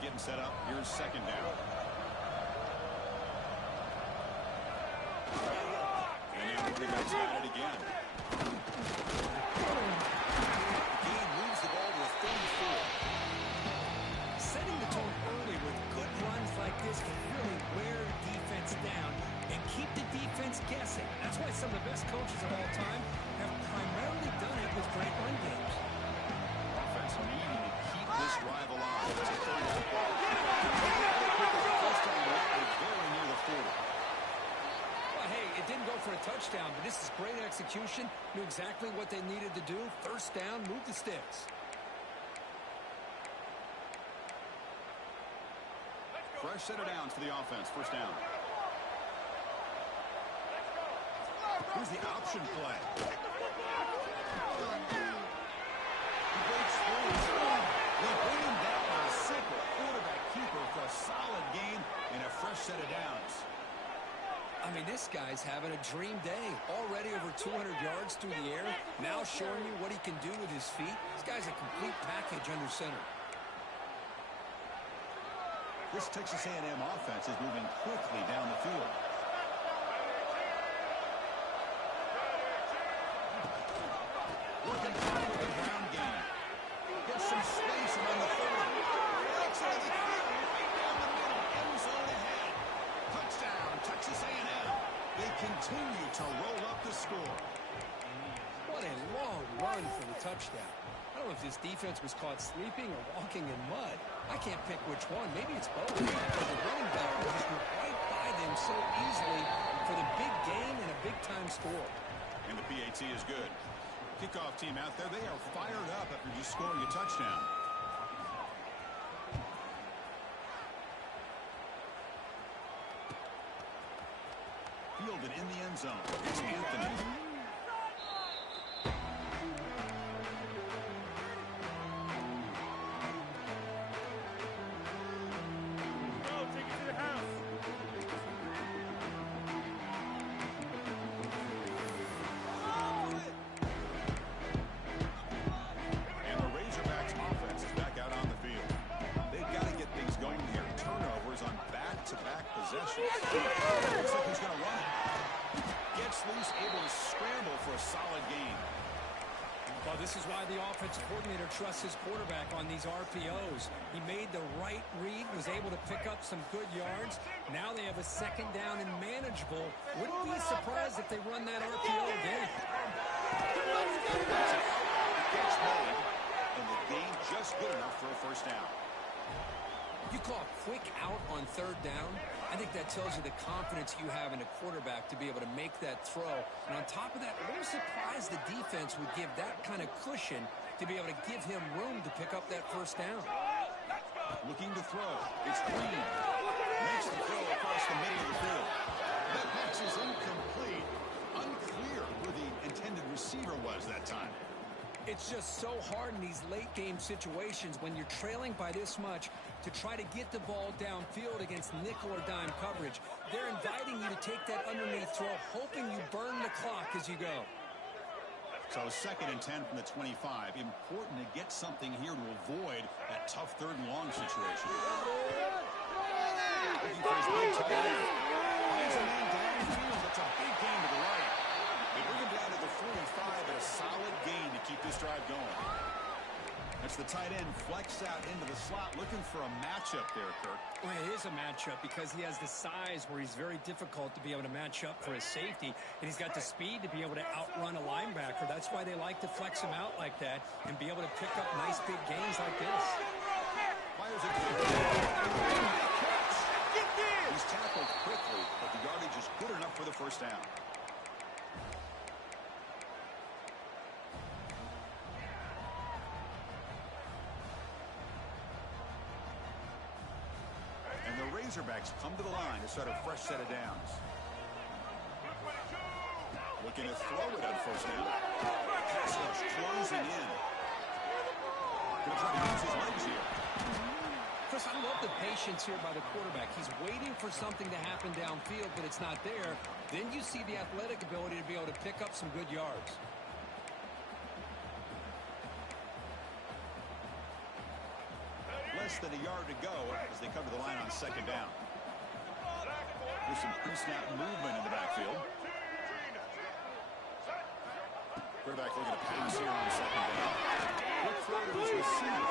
Getting set up. Here's second down. And then running backs at it again. The game moves the ball to a 34. Setting the tone early with good runs like this can really wear defense down and keep the defense guessing. That's why some of the best coaches of all time have primarily done it with great run games. Offense needing to keep this drive alive. It's a third down play. Very near the 40. Well, hey, it didn't go for a touchdown, but this is great execution. Knew exactly what they needed to do. First down, move the sticks. Fresh set of downs for the offense. First down. Here's the option play. He breaks through. They bring him down on a simple quarterback keeper for a solid gain and a fresh set of downs. I mean, this guy's having a dream day. Already over 200 yards through the air. Now showing you what he can do with his feet. This guy's a complete package under center. This Texas A&M offense is moving quickly down the field. Working hard with the ground game. Gets some space around the 30. Takes it to the field right down the middle. End zone ahead. Touchdown, Texas A&M. They continue to roll up the score. What a long run for the touchdown. I don't know if this defense was caught sleeping or walking in mud. I can't pick which one. Maybe it's both. But the running back just went right by them so easily for the big gain and a big-time score. And the PAT is good. Kickoff team out there, they are fired up after just scoring a touchdown. Fielded in the end zone. It's Anthony. Possession. Looks like he's going to run it. Gets loose, able to scramble for a solid gain. Well, this is why the offensive coordinator trusts his quarterback on these RPOs. He made the right read, was able to pick up some good yards. Now they have a second down and manageable. Wouldn't be surprised if they run that RPO again. Catch made, and the gain just good enough for a first down. You call a quick out on third down? I think that tells you the confidence you have in a quarterback to be able to make that throw. And on top of that, a little surprised the defense would give that kind of cushion to be able to give him room to pick up that first down. Looking to throw. It's Green. Makes the throw across the middle of the field. That pass is incomplete. Unclear who the intended receiver was that time. It's just so hard in these late game situations when you're trailing by this much to try to get the ball downfield against nickel or dime coverage. They're inviting you to take that underneath throw, hoping you burn the clock as you go. So 2nd and 10 from the 25. Important to get something here to avoid that tough 3rd and long situation. Looking for his big tight end. Finds a man downfield. It's a big gain to the right. They bring him down to the 45 at a solid gain to keep this drive going. That's the tight end flex out into the slot, looking for a matchup there, Kirk. Well, it is a matchup because he has the size where he's very difficult to be able to match up for his safety, and he's got the speed to be able to outrun a linebacker. That's why they like to flex him out like that and be able to pick up nice big gains like this. Fires it. He's tackled quickly, but the yardage is good enough for the first down. And the Razorbacks come to the line to start a fresh set of downs. Looking to throw it on first down. Pass rush closing in. Going to try to use his legs here. Chris, I love the patience here by the quarterback. He's waiting for something to happen downfield, but it's not there. Then you see the athletic ability to be able to pick up some good yards. Less than a yard to go as they cover the line on 2nd down. There's some pre-snap movement in the backfield. Quarterback looking to pass here on 2nd down. Quick throw to his receiver.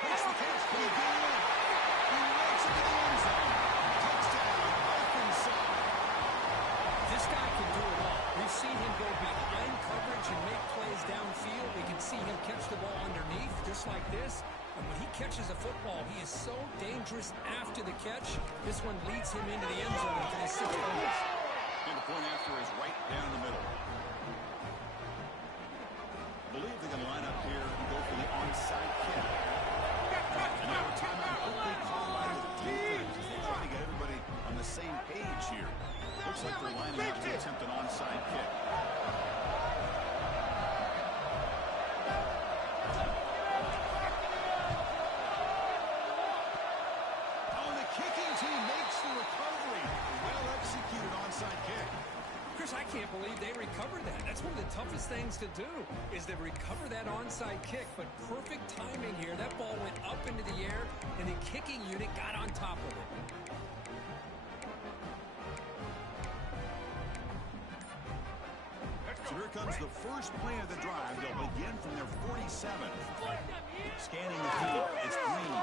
Makes the catch. Can he get in? He runs into the end zone. Touchdown, Arkansas. This guy can do it all. We've seen him go behind coverage and make plays downfield. We can see him catch the ball underneath just like this. And when he catches a football, he is so dangerous after the catch. This one leads him into the end zone for the 6 points. And the point after is right down the middle. I believe they're going to line up here and go for the onside kick. And now a timeout quickly called by the defense as they try to get everybody on the same page here. Looks like they're lining up to attempt an onside kick. I can't believe they recovered that. That's one of the toughest things to do, is to recover that onside kick. But perfect timing here. That ball went up into the air, and the kicking unit got on top of it. So here comes the first play of the drive. They'll begin from their 47. Scanning the field. It's Green.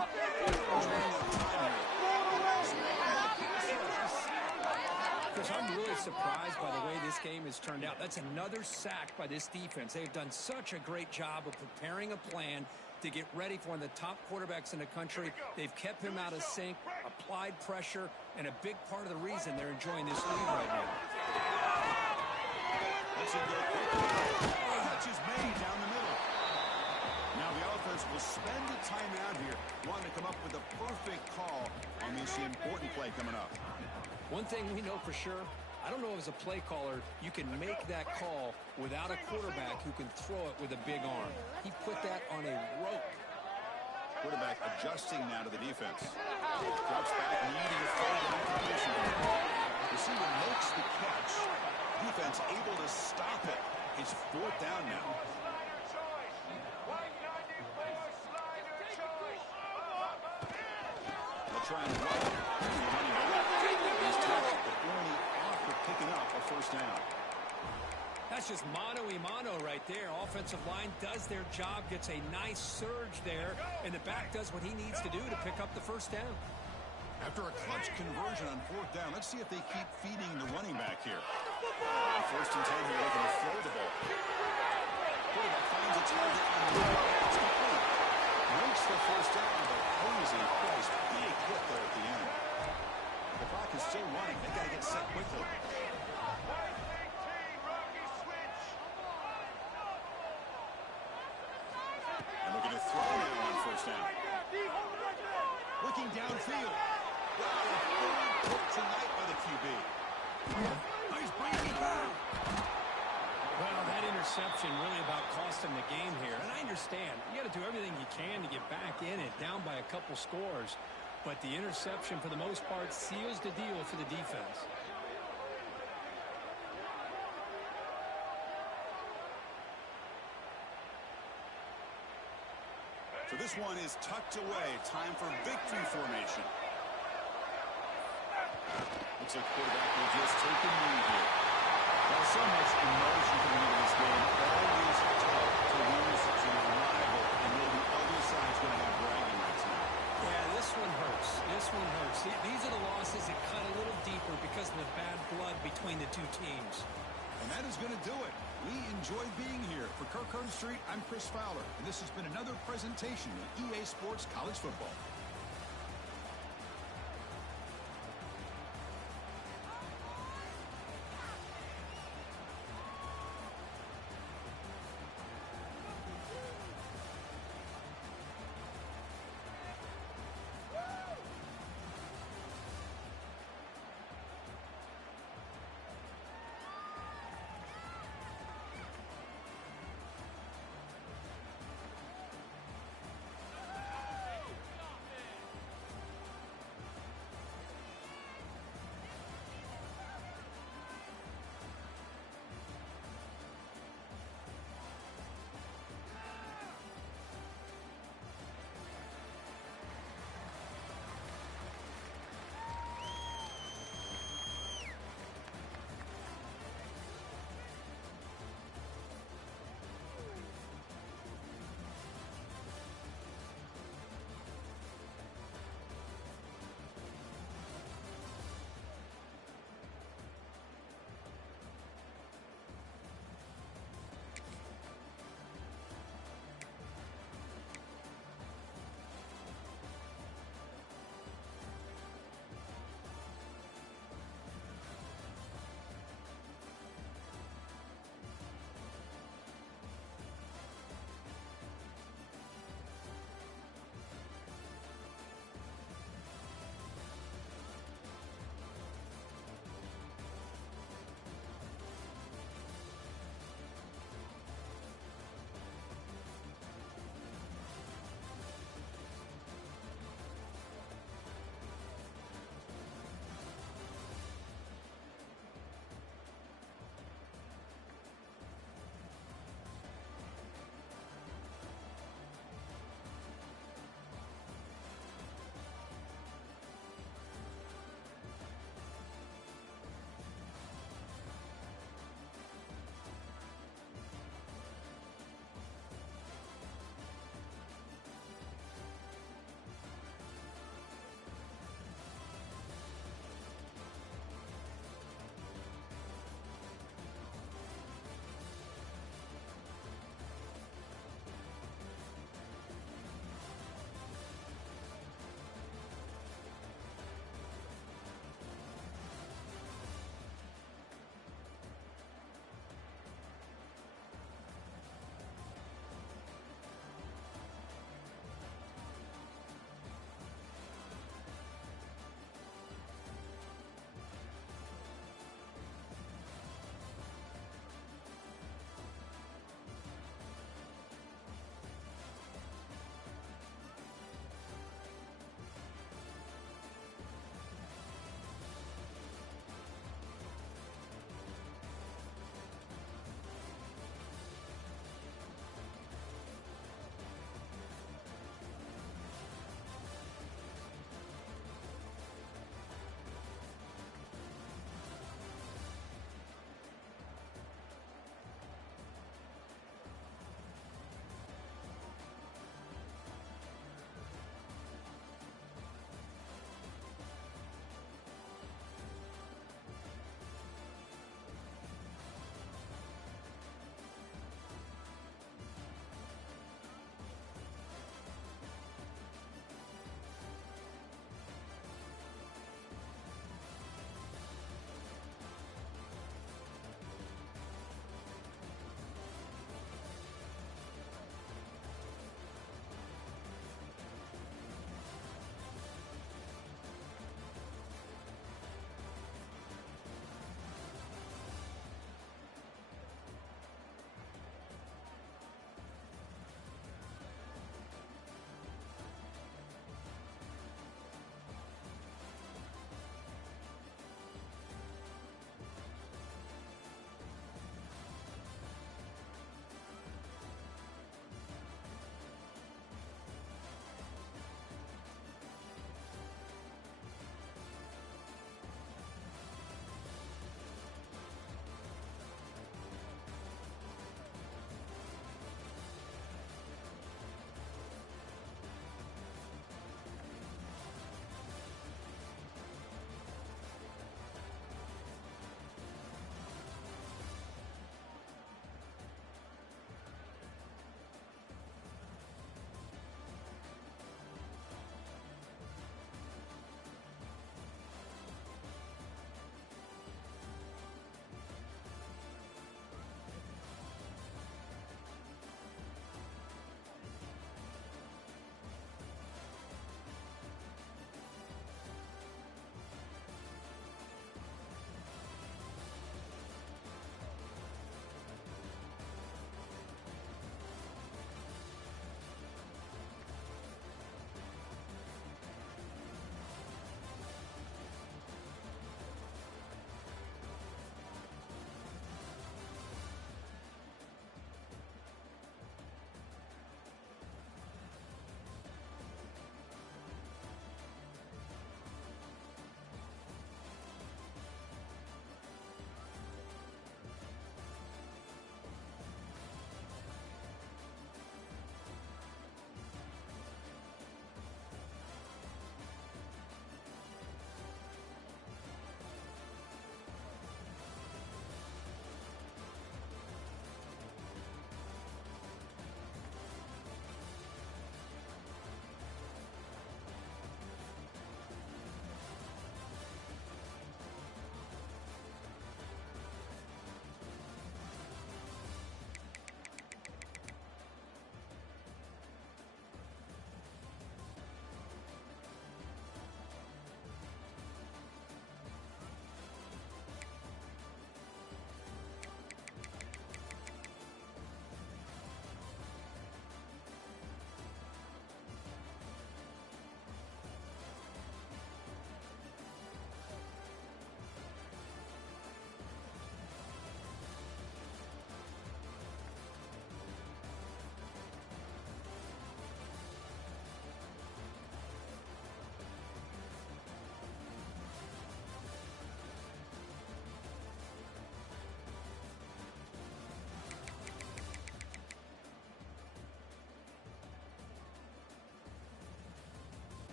I'm really surprised by the way this game has turned out. That's another sack by this defense. They've done such a great job of preparing a plan to get ready for one of the top quarterbacks in the country. They've kept him out of sync, applied pressure, and a big part of the reason they're enjoying this lead right now. That's a good catch is made down the middle. Now the offense will spend a timeout here, wanting to come up with a perfect call on this important play coming up. One thing we know for sure, I don't know as a play caller, you can make that call without a quarterback who can throw it with a big arm. He put that on a rope. Quarterback adjusting now to the defense. Drops back, needing a third down completion. Receiver makes the catch. Defense able to stop it. It's 4th down now. They'll try and run it. Picking up a first down. That's just mano-a-mano right there. Offensive line does their job, gets a nice surge there, and the back does what he needs to do to pick up the first down. After a clutch conversion on 4th down, let's see if they keep feeding the running back here. 1st and 10 here, looking to throw the ball. Quarterback finds a target on the middle. It's complete. Makes the first down, but Posey placed big hit there at the end. The clock is still running. They got to get set quickly. And looking to throw now on first down. Looking downfield. Wow, a third pick tonight by the QB. Oh, he's bringing it back. Well, that interception really about cost him the game here. And I understand. You got to do everything you can to get back in it, down by a couple scores. But the interception, for the most part, seals the deal for the defense. So this one is tucked away. Time for victory formation. Looks like quarterback will just take the lead here. Well, so much emotion coming into this game. Always tough to lose to your rival, and maybe other side's going to have bragging rights now. Yeah, this one hurts. This one hurts. These are the losses that cut a little deeper because of the bad blood between the two teams. And that is going to do it. We enjoyed being here. For Kirk Street, I'm Chris Fowler, and this has been another presentation of EA Sports College Football.